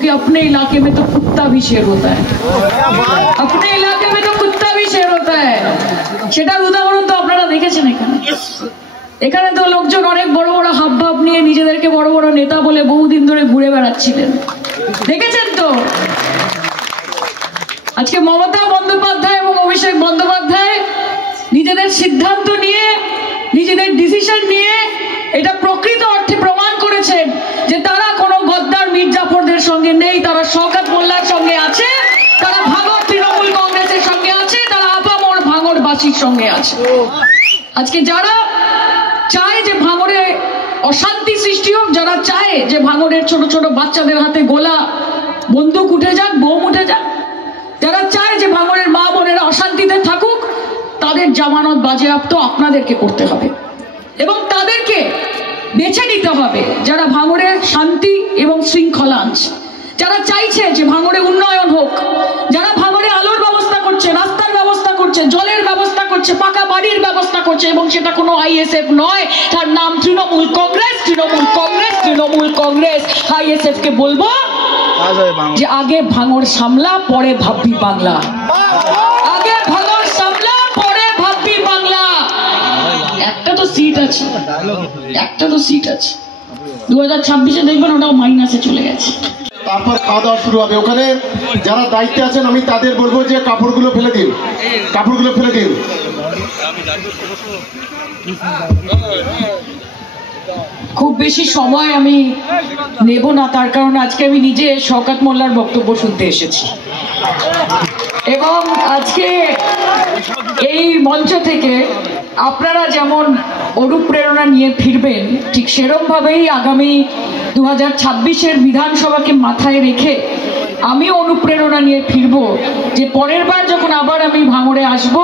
क्योंकि अपने इलाके में तो कुत्ता भी शेर होता है, अपने इलाके में तो कुत्ता भी शेर होता है। সেটার উদাহরণ তো আপনারা দেখেছেন। এখানে তো লোকজন অনেক বড় বড় হাবভাব নিয়ে নিজেদেরকে বড় বড় নেতা বলে বহুদিন ধরে ঘুরে বেড়াচ্ছিলেন, দেখেছেন তো। আজকে মমতা বন্দ্যোপাধ্যায় এবং অভিষেক বন্দ্যোপাধ্যায় নিজেদের সিদ্ধান্ত নিয়ে, নিজেদের ডিসিশন নিয়ে এটা প্রকৃত অর্থে প্রমাণ করেছেন যে তারা কোনো গদ্দার মির্জাফরদের সঙ্গে নেই, তারা শওকত মোল্লার সঙ্গে আছে, তারা ভাঙড় তৃণমূল কংগ্রেসের সঙ্গে আছে, তারা আপামর ভাঙড়বাসীর সঙ্গে আছে। আজকে যারা চায় যে ভাঙড়ে অশান্তি সৃষ্টি হোক, যারা চায় যে ভাঙড়ের ছোট ছোট বাচ্চাদের হাতে গোলা বন্দুক উঠে যাক, বোম উঠে যাক, যারা চায় যে ভাঙড়ের মা বোনেরা অশান্তিতে থাকুক, তাদের জামানত বাজেয়াপ্ত আপনাদেরকে করতে হবে এবং তাদেরকে বেছে নিতে হবে যারা ভাঙড়ের শান্তি এবং শৃঙ্খলা আনছে, যারা চাইছে যে ভাঙড়ে উন্নয়ন হোক, যারা ভাঙড়ে আলোর ব্যবস্থা করছে, রাস্তার ব্যবস্থা করছে, জলের ব্যবস্থা করছে, পাকা বাড়ির ব্যবস্থা করছে, এবং সেটা কোনো আইএসএফ নয়, তার নাম তৃণমূল কংগ্রেস। তৃণমূল কংগ্রেস, তৃণমূল কংগ্রেস। আইএসএফ কে বলবো যে আগে ভাঙড় সামলা, পরে ভাববি বাংলা। আগে ভাঙড় সামলা, পরে ভাববি বাংলা। একটা তো সিট আছে, একটা তো সিট আছে। 2026-এ দেখবেন ওটাও মাইনাসে চলে গেছে। তারপর খাওয়া দাওয়া শুরু হবে। ওখানে যারা দায়িত্বে আছেন আমি তাদের বলবো যে কাপড়গুলো ফেলে দিন, কাপড়গুলো ফেলে দিন। খুব বেশি সময় আমি নেব না, তার কারণ আজকে আমি নিজে শওকত মোল্লার বক্তব্য শুনতে এসেছি এবং আজকে এই মঞ্চ থেকে আপনারা যেমন অনুপ্রেরণা নিয়ে ফিরবেন, ঠিক সেরকম ভাবেই আগামী 2026-এর বিধানসভাকে মাথায় রেখে আমিও অনুপ্রেরণা নিয়ে ফিরবো যে পরের বার যখন আবার আমি ভাঙড়ে আসব,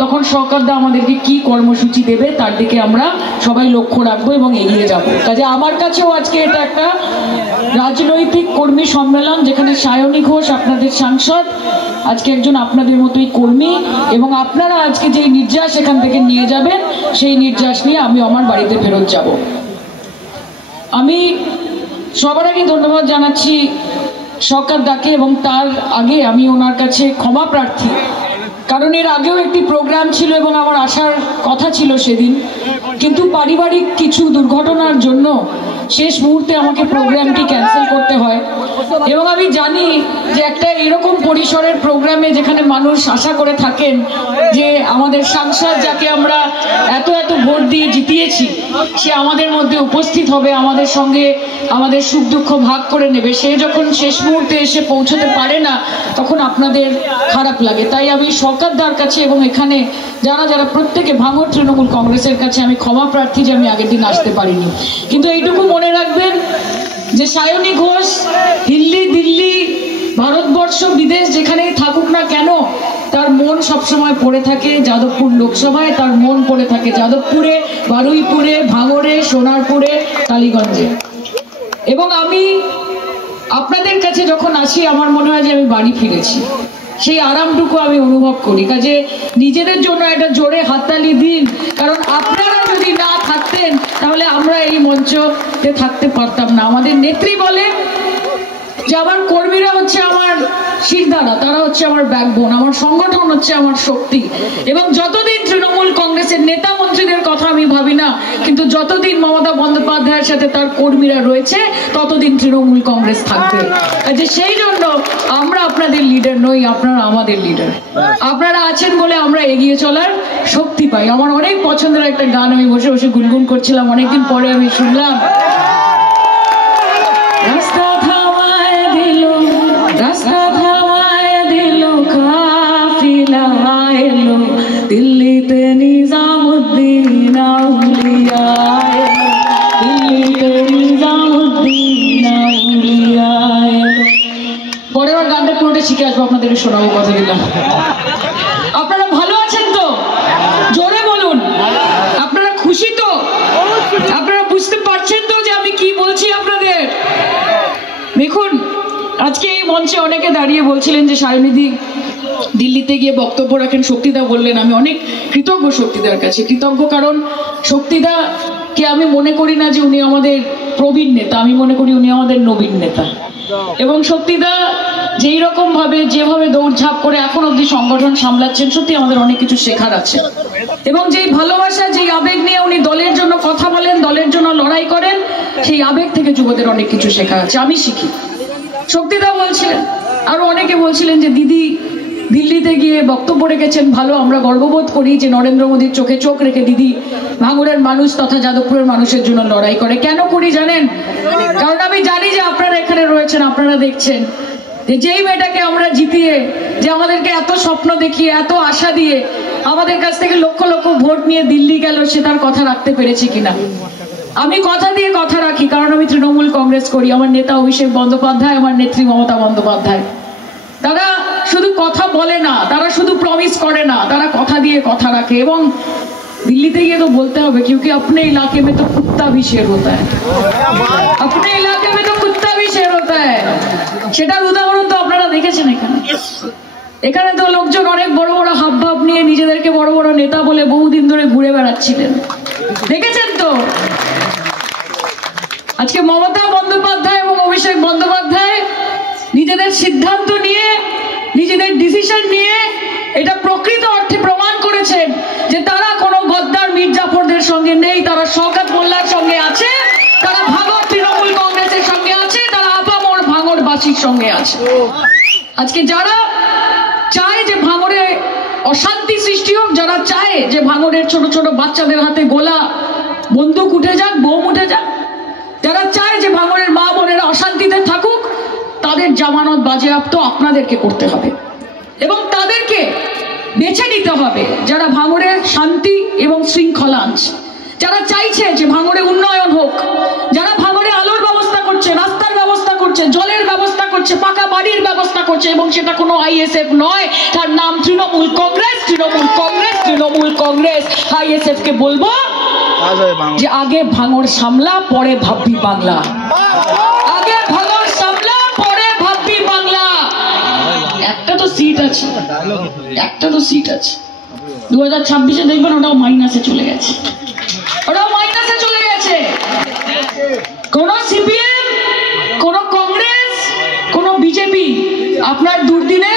তখন শওকত দা আমাদেরকে কি কর্মসূচি দেবে তার দিকে আমরা সবাই লক্ষ্য রাখবো এবং এগিয়ে যাব। কাজে আমার কাছেও আজকে এটা একটা রাজনৈতিক কর্মী সম্মেলন, যেখানে সায়নী ঘোষ আপনাদের সাংসদ, আজকে একজন আপনাদের মতোই কর্মী, এবং আপনারা আজকে যে নির্যাস এখান থেকে নিয়ে যাবেন সেই নির্যাস নিয়ে আমি আমার বাড়িতে ফেরত যাব। আমি সবার আগে ধন্যবাদ জানাচ্ছি শওকত দাকে, এবং তার আগে আমি ওনার কাছে ক্ষমা প্রার্থী, কারণ এর আগেও একটি প্রোগ্রাম ছিল এবং আমার আসার কথা ছিল সেদিন, কিন্তু পারিবারিক কিছু দুর্ঘটনার জন্য শেষ মুহূর্তে আমাকে প্রোগ্রামটি ক্যান্সেল করতে হয়। এবং আমি জানি যে একটা এরকম পরিসরের প্রোগ্রামে যেখানে মানুষ আশা করে থাকেন যে আমাদের সাংসদ যাকে আমরা এত এত ভোট দিয়ে জিতিয়েছি সে আমাদের মধ্যে উপস্থিত হবে, আমাদের সঙ্গে আমাদের সুখ দুঃখ ভাগ করে নেবে, সে যখন শেষ মুহূর্তে এসে পৌঁছতে পারে না তখন আপনাদের খারাপ লাগে। তাই আমি শওকত দার কাছে এবং এখানে যারা যারা প্রত্যেকে ভাঙড় তৃণমূল কংগ্রেসের কাছে আমি ক্ষমা প্রার্থী যে আমি আগের দিন আসতে পারিনি। কিন্তু এইটুকু মনে রাখবেন যে সায়নী ঘোষ দিল্লি, ভারতবর্ষ, বিদেশ যেখানেই থাকুক না কেন, তার মন সবসময় পড়ে থাকে যাদবপুর লোকসভায়, তার মন পড়ে থাকে যাদবপুরে, বারুইপুরে, ভাঙড়ে, সোনারপুরে, টালিগঞ্জে। এবং আমি আপনাদের কাছে যখন আসি আমার মনে হয় যে আমি বাড়ি ফিরেছি, সেই আরামটুকু আমি অনুভব করি। কাজে নিজেদের জন্য একটা জোরে হাততালি দিন, কারণ আপনারা যদি না থাকতেন তাহলে আমরা এই মঞ্চতে থাকতে পারতাম না। আমাদের নেত্রী বলে যে আমার কর্মীরা হচ্ছে আমার শিরদাঁড়া, তারা হচ্ছে আমার ব্যাকবোন, আমার সংগঠন হচ্ছে আমার শক্তি। এবং যতদিন তৃণমূল কংগ্রেসের নেতা মন্ত্রীদের কথা আমি ভাবি না, কিন্তু যতদিন মমতা বন্দ্যোপাধ্যায়ের সাথে তার কর্মীরা রয়েছে ততদিন তৃণমূল কংগ্রেস থাকবে। যে সেই জন্য আমরা আপনাদের লিডার নই, আপনারা আমাদের লিডার। আপনারা আছেন বলে আমরা এগিয়ে চলার শক্তি পাই। আমার অনেক পছন্দের একটা গান আমি বসে বসে গুনগুন করছিলাম, অনেকদিন পরে আমি শুনলাম। রাস্তা থামায় দিল, রাস্তা থামায় দিল, কাফিলা এলো দিল্লিতে, নিজামুদ্দিন আউলিয়া এলো, দিল্লিতে নিজামুদ্দিন আউলিয়া এলো। পরের বার গানটা পুরোটা শিখে আসবো, আপনাদেরকে শোনাবো, কথা দিলাম। আপনারা ভালো আছেন তো? জোরে বলুন। আপনারা খুশি তো? আপনারা বুঝতে পারছেন তো যে আমি কি বলছি আপনাদের? দেখুন, আজকে এই মঞ্চে অনেকে দাঁড়িয়ে বলছিলেন যে সায়নীদি দিল্লিতে গিয়ে বক্তব্য রাখেন, শক্তিদা বললেন। আমি অনেক কৃতজ্ঞ শক্তিদার কাছে, কৃতজ্ঞ কারণ শক্তিদাকে আমি মনে করি না যে উনি আমাদের প্রবীণ নেতা, আমি মনে করি উনি আমাদের নবীন নেতা। এবং শক্তিদা যেই রকম ভাবে যেভাবে দৌড়ঝাঁপ করে এখন অব্দি সংগঠন সামলাচ্ছেন, সত্যি আমাদের অনেক কিছু শেখার আছে। এবং যেই ভালোবাসা, যেই আবেগ নিয়ে উনি দলের জন্য কথা বলেন, দলের জন্য লড়াই করেন, সেই আবেগ থেকে যুবদের অনেক কিছু শেখার আছে, আমি শিখি। শক্তিদা বলছিলেন, আরো অনেকে বলছিলেন যে দিদি দিল্লিতে গিয়ে বক্তব্য রেখেছেন, ভালো, আমরা গর্ববোধ করি যে নরেন্দ্র মোদীর চোখে চোখ রেখে দিদি ভাঙড়ের মানুষ তথা যাদবপুরের মানুষের জন্য লড়াই করে। কেন করি জানেন? কারণ আমি জানি যে আপনারা এখানে রয়েছেন, আপনারা দেখছেন যে যেই মেয়েটাকে আমরা জিতিয়ে, যে আমাদেরকে এত স্বপ্ন দেখিয়ে, এত আশা দিয়ে আমাদের কাছ থেকে লক্ষ লক্ষ ভোট নিয়ে দিল্লি গেল, সে তার কথা রাখতে পেরেছে কিনা। আমি কথা দিয়ে কথা রাখি, কারণ আমি তৃণমূল কংগ্রেস করি। আমার নেতা অভিষেক বন্দ্যোপাধ্যায়, আমার নেত্রী মমতা বন্দ্যোপাধ্যায়, তারা শুধু কথা বলে না, তারা শুধু প্রমিস করে না, তারা কথা দিয়ে কথা রাখে। এবং দিল্লিতে গিয়ে তো বলতে হবে, क्योंकि अपने इलाके में तो कुत्ता भी शेर होता है, अपने इलाके में तो कुत्ता भी शेर होता है। সেটার উদাহরণ তো আপনারা দেখেছেন এখানে। এখানে তো লোকজন অনেক বড় বড় হাব ভাব নিয়ে নিজেদেরকে বড় বড় নেতা বলে বহুদিন ধরে ঘুরে বেড়াচ্ছিলেন, দেখেছেন তো। আজকে মমতা বন্দ্যোপাধ্যায় এবং অভিষেক বন্দ্যোপাধ্যায় নিজেদের সিদ্ধান্ত নিয়ে, নিজেদের ডিসিশন নিয়ে এটা প্রকৃত অর্থে প্রমাণ করেছেন যে তারা কোনো গদ্দার মির্জাফরদের সঙ্গে নেই, তারা শওকত মোল্লার সঙ্গে আছে, তারা ভাঙড় তৃণমূল কংগ্রেসের সঙ্গে আছে, তারা আপামর ভাঙড়বাসীর সঙ্গে আছে। আজকে যারা চায় যে ভাঙড়ে অশান্তি সৃষ্টি হোক, যারা চায় যে ভাঙড়ের ছোট ছোট বাচ্চাদের হাতে গোলা বন্দুক উঠে যাক, বোম উঠে যাক, যারা চায় যে ভাঙড়ের মা বোনেরা অশান্তিতে থাকুক, তাদের জামানত বাজেয়াপ্ত আপনাদেরকে করতে হবে এবং তাদেরকে বেছে নিতে হবে যারা ভাঙড়ের শান্তি এবং শৃঙ্খলা আনছে, যারা চাইছে যে ভাঙড়ে উন্নয়ন হোক, যারা ভাঙড়ে আলোর ব্যবস্থা করছে, রাস্তার ব্যবস্থা করছে, জলের ব্যবস্থা করছে, পাকা বাড়ির ব্যবস্থা করছে, এবং সেটা কোনো আইএসএফ নয়, তার নাম তৃণমূল কংগ্রেস। তৃণমূল কংগ্রেস, তৃণমূল কংগ্রেস। আইএসএফ কে বলবো যে আগে ভাঙড় সামলা, পরে ভাববি বাংলা। আগে ভাঙড় সামলা, পরে ভাববি বাংলা। একটা তো সিট আছে, একটা তো সিট আছে। 2026-এ দেখবেন ওটাও মাইনাসে চলে গেছে, ওটাও মাইনাসে চলে গেছে। কোন সিপিএম, কোন কংগ্রেস, কোন বিজেপি আপনার দুর্দিনে